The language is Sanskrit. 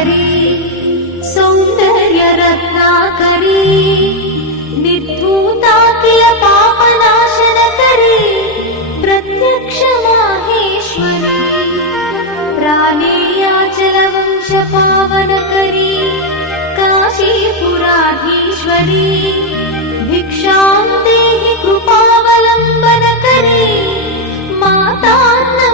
करी सौन्दर्य रत्नाकरी निर्धूता किल पापनाशनकरी प्रत्यक्ष माहेश्वरी प्राणेयाचल वंश पावनकरी काशीपुराधीश्वरी भिक्षां देहि कृपावलम्बनकरी मातान्न